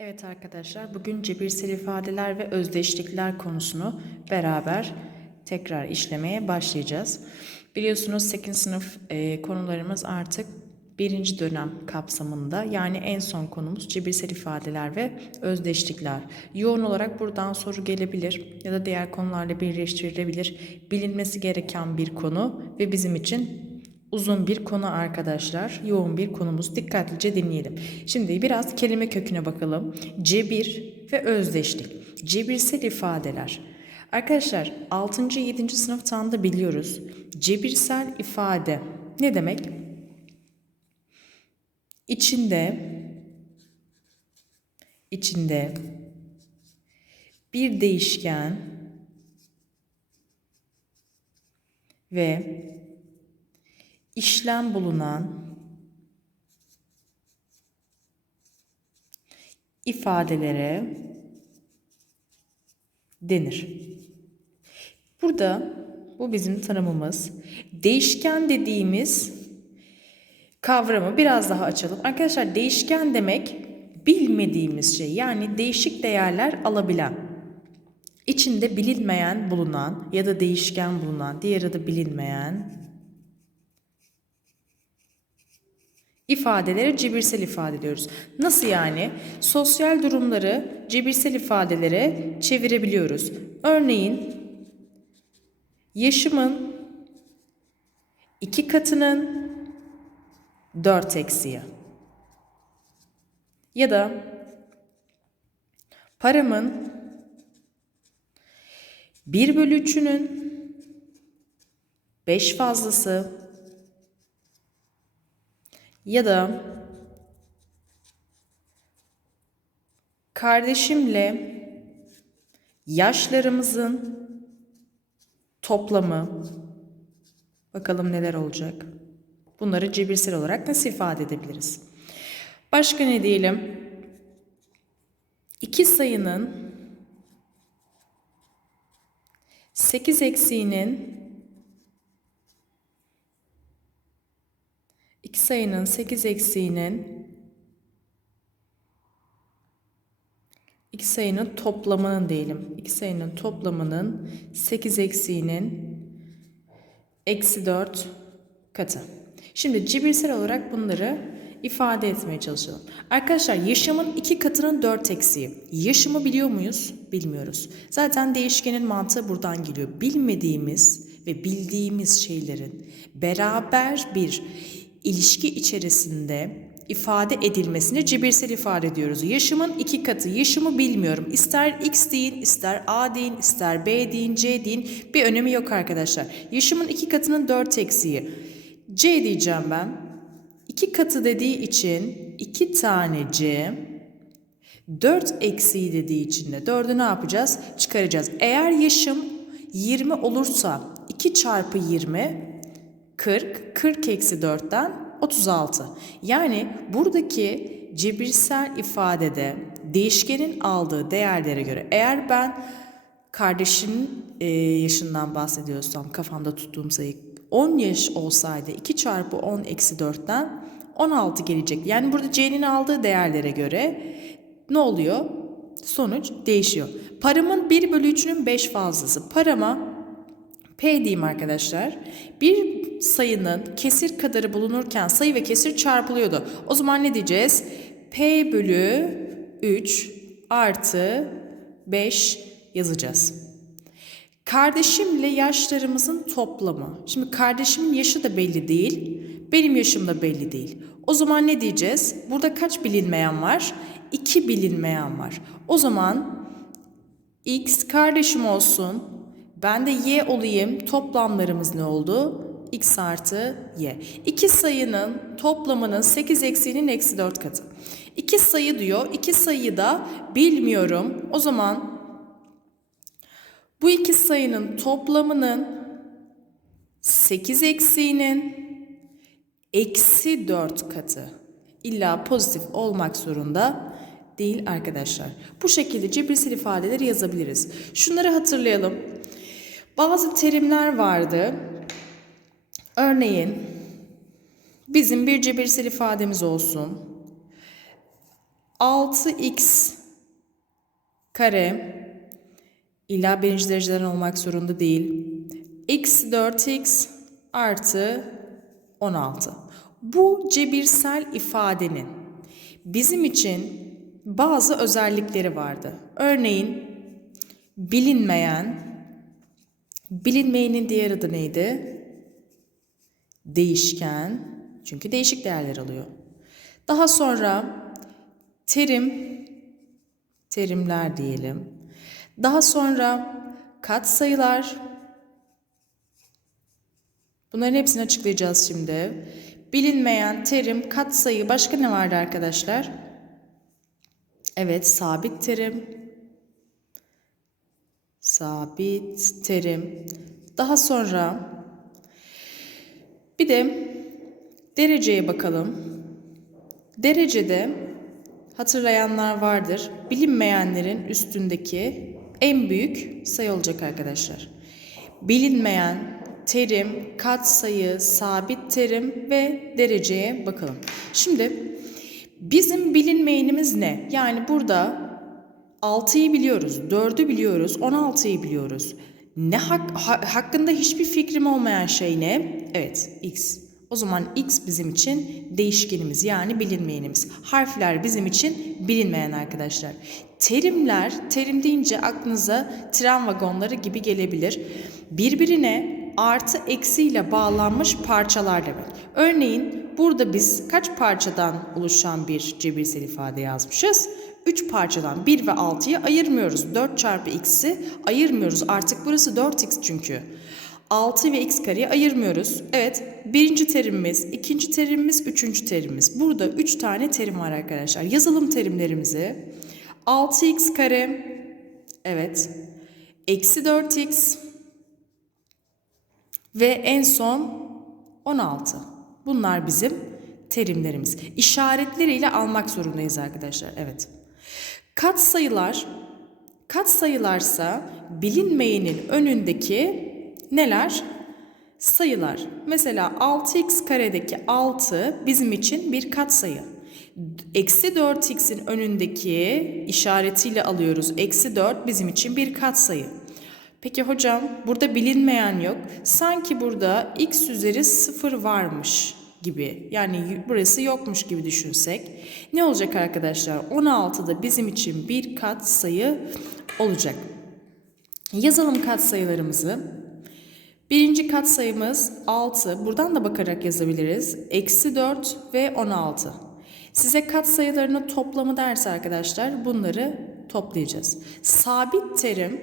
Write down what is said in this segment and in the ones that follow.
Evet arkadaşlar, bugün cebirsel ifadeler ve özdeşlikler konusunu beraber tekrar işlemeye başlayacağız. Biliyorsunuz 8. sınıf e, konularımız artık birinci dönem kapsamında yani en son konumuz cebirsel ifadeler ve özdeşlikler. Yoğun olarak buradan soru gelebilir ya da diğer konularla birleştirilebilir. Bilinmesi gereken bir konu ve bizim için uzun bir konu arkadaşlar. Yoğun bir konumuz. Dikkatlice dinleyelim. Şimdi biraz kelime köküne bakalım. Cebir ve özdeşlik. Cebirsel ifadeler. Arkadaşlar 6. 7. sınıftan da biliyoruz. Cebirsel ifade ne demek? İçinde içinde bir değişken ve işlem bulunan ifadelere denir. Burada bu bizim tanımımız. Değişken dediğimiz kavramı biraz daha açalım. Arkadaşlar değişken demek bilmediğimiz şey yani değişik değerler alabilen. İçinde bilinmeyen bulunan ya da değişken bulunan, diğer adı bilinmeyen ifadelere cebirsel ifade diyoruz. Nasıl yani? Sosyal durumları cebirsel ifadelere çevirebiliyoruz. Örneğin yaşımın iki katının dört eksiği. Ya da paramın bir bölü üçünün beş fazlası ya da kardeşimle yaşlarımızın toplamı bakalım neler olacak. Bunları cebirsel olarak nasıl ifade edebiliriz? Başka ne diyelim? İki sayının 8 eksiğinin İki sayının 8 eksiğinin iki sayının toplamının diyelim. İki sayının toplamının 8 eksiğinin eksi 4 katı. Şimdi cebirsel olarak bunları ifade etmeye çalışalım. Arkadaşlar yaşamın iki katının 4 eksiği. Yaşamı biliyor muyuz? Bilmiyoruz. Zaten değişkenin mantığı buradan geliyor. Bilmediğimiz ve bildiğimiz şeylerin beraber bir ilişki içerisinde ifade edilmesine cebirsel ifade ediyoruz. Yaşımın iki katı. Yaşımı bilmiyorum. İster x deyin, ister a deyin, ister b deyin, c deyin. Bir önemi yok arkadaşlar. Yaşımın iki katının dört eksiği. c diyeceğim ben. İki katı dediği için iki tane c. Dört eksiği dediği için de dördü ne yapacağız? Çıkaracağız. Eğer yaşım 20 olursa 2 çarpı 20 40, 40 eksi 4'ten 36. Yani buradaki cebirsel ifadede değişkenin aldığı değerlere göre eğer ben kardeşin e, yaşından bahsediyorsam kafamda tuttuğum sayı 10 yaş olsaydı 2 çarpı 10 eksi 4'ten 16 gelecek. Yani burada C'nin aldığı değerlere göre ne oluyor? Sonuç değişiyor. Paramın 1 bölü 3'ünün 5 fazlası. Parama P diyeyim arkadaşlar. Sayının kesir kadarı bulunurken sayı ve kesir çarpılıyordu. O zaman ne diyeceğiz? P bölü 3 artı 5 yazacağız. Kardeşimle yaşlarımızın toplamı. Şimdi kardeşimin yaşı da belli değil. Benim yaşım da belli değil. O zaman ne diyeceğiz? Burada kaç bilinmeyen var? 2 bilinmeyen var. O zaman x kardeşim olsun. Ben de y olayım. Toplamlarımız ne oldu? X artı y. İki sayının toplamının 8 eksiğinin eksi 4 katı. İki sayı diyor. İki sayıyı da bilmiyorum. O zaman bu iki sayının toplamının 8 eksiğinin eksi 4 katı. İlla pozitif olmak zorunda değil arkadaşlar. Bu şekilde cebirsel ifadeleri yazabiliriz. Şunları hatırlayalım. Bazı terimler vardı. Örneğin bizim bir cebirsel ifademiz olsun. 6x kare illa birinci dereceden olmak zorunda değil. x 4x artı 16. Bu cebirsel ifadenin bizim için bazı özellikleri vardı. Örneğin bilinmeyen, bilinmeyenin diğer adı neydi? Değişken, çünkü değişik değerler alıyor. Daha sonra terim, terimler diyelim. Daha sonra katsayılar. Bunların hepsini açıklayacağız şimdi. Bilinmeyen terim, katsayı, başka ne vardı arkadaşlar? Evet, sabit terim. Sabit terim. Daha sonra bir de dereceye bakalım. Derecede hatırlayanlar vardır. Bilinmeyenlerin üstündeki en büyük sayı olacak arkadaşlar. Bilinmeyen terim, katsayı, sabit terim ve dereceye bakalım. Şimdi bizim bilinmeyenimiz ne? Yani burada 6'yı biliyoruz, 4'ü biliyoruz, 16'yı biliyoruz. Ne hak, ha, hakkında hiçbir fikrim olmayan şey ne? Evet, x. O zaman x bizim için değişkenimiz yani bilinmeyenimiz. Harfler bizim için bilinmeyen arkadaşlar. Terimler, terim deyince aklınıza tren vagonları gibi gelebilir. Birbirine artı eksiyle bağlanmış parçalar demek. Örneğin burada biz kaç parçadan oluşan bir cebirsel ifade yazmışız? 3 parçadan 1 ve 6'yı ayırmıyoruz. 4 çarpı x'i ayırmıyoruz. Artık burası 4x çünkü. 6 ve x kareyi ayırmıyoruz. Evet birinci terimimiz, ikinci terimimiz, üçüncü terimimiz. Burada 3 tane terim var arkadaşlar. Yazalım terimlerimizi. 6x kare, evet, eksi 4x ve en son 16. Bunlar bizim terimlerimiz. İşaretleriyle almak zorundayız arkadaşlar. Evet. Kat sayılar, kat sayılarsa bilinmeyenin önündeki neler? Sayılar. Mesela 6x karedeki 6 bizim için bir kat sayı. Eksi 4x'in önündeki işaretiyle alıyoruz. Eksi 4 bizim için bir kat sayı. Peki hocam burada bilinmeyen yok. Sanki burada x üzeri 0 varmış gibi. Yani burası yokmuş gibi düşünsek. Ne olacak arkadaşlar? 16'da bizim için bir kat sayı olacak. Yazalım kat sayılarımızı. Birinci kat sayımız 6. Buradan da bakarak yazabiliriz. Eksi 4 ve 16. Size kat sayılarının toplamı derse arkadaşlar bunları toplayacağız. Sabit terim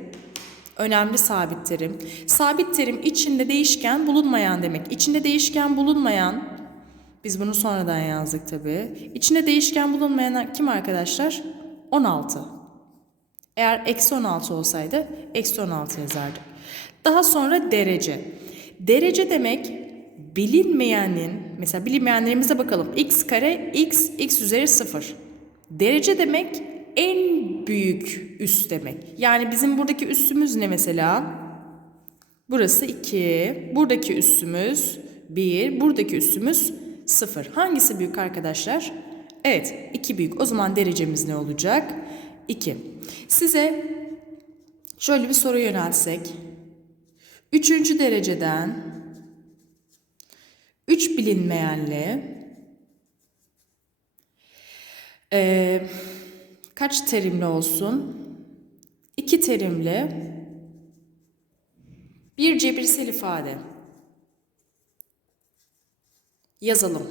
önemli sabit terim. Sabit terim içinde değişken bulunmayan demek. İçinde değişken bulunmayan biz bunu sonradan yazdık tabi. İçinde değişken bulunmayan kim arkadaşlar? 16. Eğer eksi 16 olsaydı eksi 16 yazardık. Daha sonra derece. Derece demek bilinmeyenin, mesela bilinmeyenlerimize bakalım. x kare x, x üzeri 0. Derece demek en büyük üs demek. Yani bizim buradaki üssümüz ne mesela? Burası 2, buradaki üssümüz 1, buradaki üssümüz 0. Hangisi büyük arkadaşlar? Evet 2 büyük. O zaman derecemiz ne olacak? 2. Size şöyle bir soru yöneltsek. Üçüncü dereceden 3 bilinmeyenle e, kaç terimli olsun? 2 terimli bir cebirsel ifade yazalım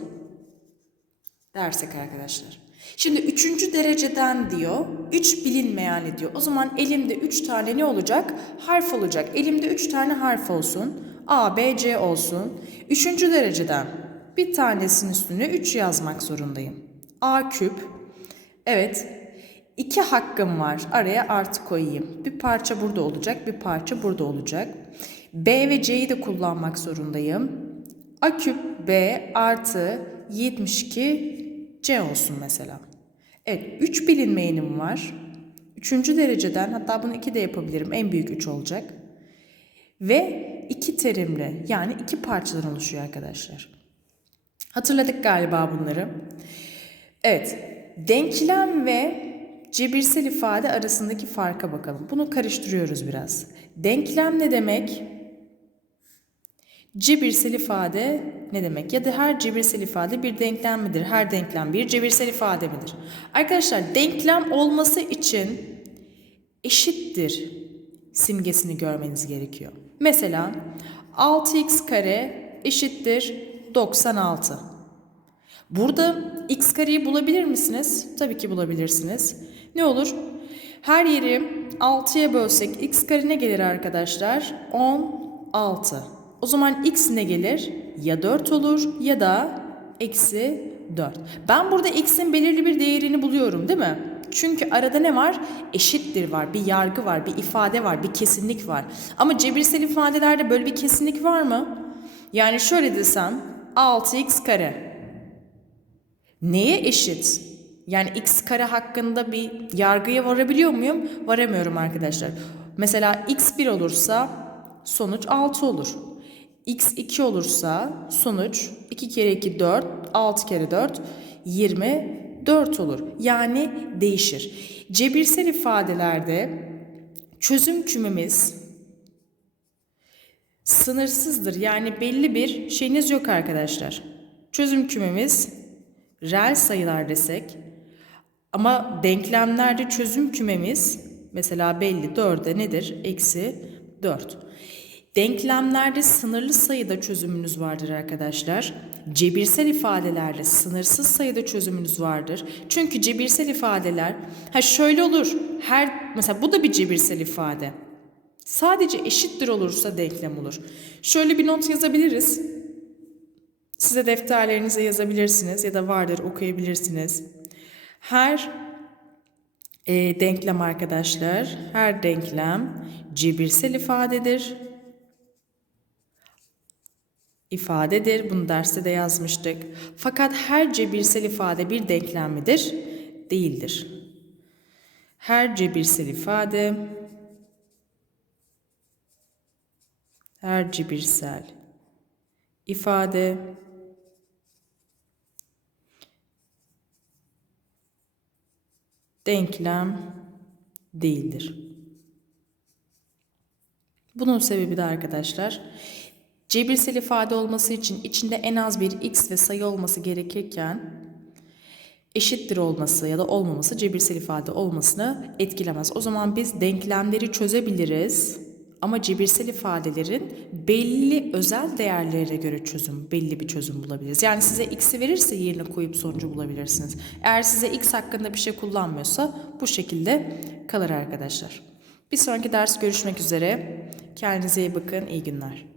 dersek arkadaşlar. Şimdi üçüncü dereceden diyor, üç bilinmeyeni diyor. O zaman elimde üç tane ne olacak? Harf olacak. Elimde üç tane harf olsun. A, B, C olsun. Üçüncü dereceden bir tanesinin üstüne üç yazmak zorundayım. A küp. Evet. İki hakkım var. Araya artı koyayım. Bir parça burada olacak, bir parça burada olacak. B ve C'yi de kullanmak zorundayım. A küp B artı 72 C olsun mesela. Evet 3 bilinmeyenim var. Üçüncü dereceden hatta bunu 2 de yapabilirim. En büyük 3 olacak. Ve iki terimli yani iki parçadan oluşuyor arkadaşlar. Hatırladık galiba bunları. Evet denklem ve cebirsel ifade arasındaki farka bakalım. Bunu karıştırıyoruz biraz. Denklem ne demek? Cebirsel ifade ne demek? Ya da her cebirsel ifade bir denklem midir? Her denklem bir cebirsel ifade midir? Arkadaşlar denklem olması için eşittir simgesini görmeniz gerekiyor. Mesela 6x kare eşittir 96. Burada x kareyi bulabilir misiniz? Tabii ki bulabilirsiniz. Ne olur? Her yeri 6'ya bölsek x kare ne gelir arkadaşlar? 16. O zaman x ne gelir? Ya 4 olur ya da eksi 4. Ben burada x'in belirli bir değerini buluyorum değil mi? Çünkü arada ne var? Eşittir var, bir yargı var, bir ifade var, bir kesinlik var. Ama cebirsel ifadelerde böyle bir kesinlik var mı? Yani şöyle desem 6x kare. Neye eşit? Yani x kare hakkında bir yargıya varabiliyor muyum? Varamıyorum arkadaşlar. Mesela x 1 olursa sonuç 6 olur. x 2 olursa sonuç 2 kere 2 4, 6 kere 4 24 olur. Yani değişir. Cebirsel ifadelerde çözüm kümemiz sınırsızdır. Yani belli bir şeyiniz yok arkadaşlar. Çözüm kümemiz reel sayılar desek ama denklemlerde çözüm kümemiz mesela belli 4'e nedir? Eksi 4. Denklemlerde sınırlı sayıda çözümünüz vardır arkadaşlar. Cebirsel ifadelerde sınırsız sayıda çözümünüz vardır. Çünkü cebirsel ifadeler ha şöyle olur. Her mesela bu da bir cebirsel ifade. Sadece eşittir olursa denklem olur. Şöyle bir not yazabiliriz. Size defterlerinize yazabilirsiniz ya da vardır okuyabilirsiniz. Her e, denklem arkadaşlar, her denklem cebirsel ifadedir. İfadedir. Bunu derste de yazmıştık. Fakat her cebirsel ifade bir denklem midir? Değildir. Her cebirsel ifade her cebirsel ifade denklem değildir. Bunun sebebi de arkadaşlar cebirsel ifade olması için içinde en az bir x ve sayı olması gerekirken eşittir olması ya da olmaması cebirsel ifade olmasını etkilemez. O zaman biz denklemleri çözebiliriz ama cebirsel ifadelerin belli özel değerlere göre çözüm, belli bir çözüm bulabiliriz. Yani size x'i verirse yerine koyup sonucu bulabilirsiniz. Eğer size x hakkında bir şey kullanmıyorsa bu şekilde kalır arkadaşlar. Bir sonraki ders görüşmek üzere. Kendinize iyi bakın. İyi günler.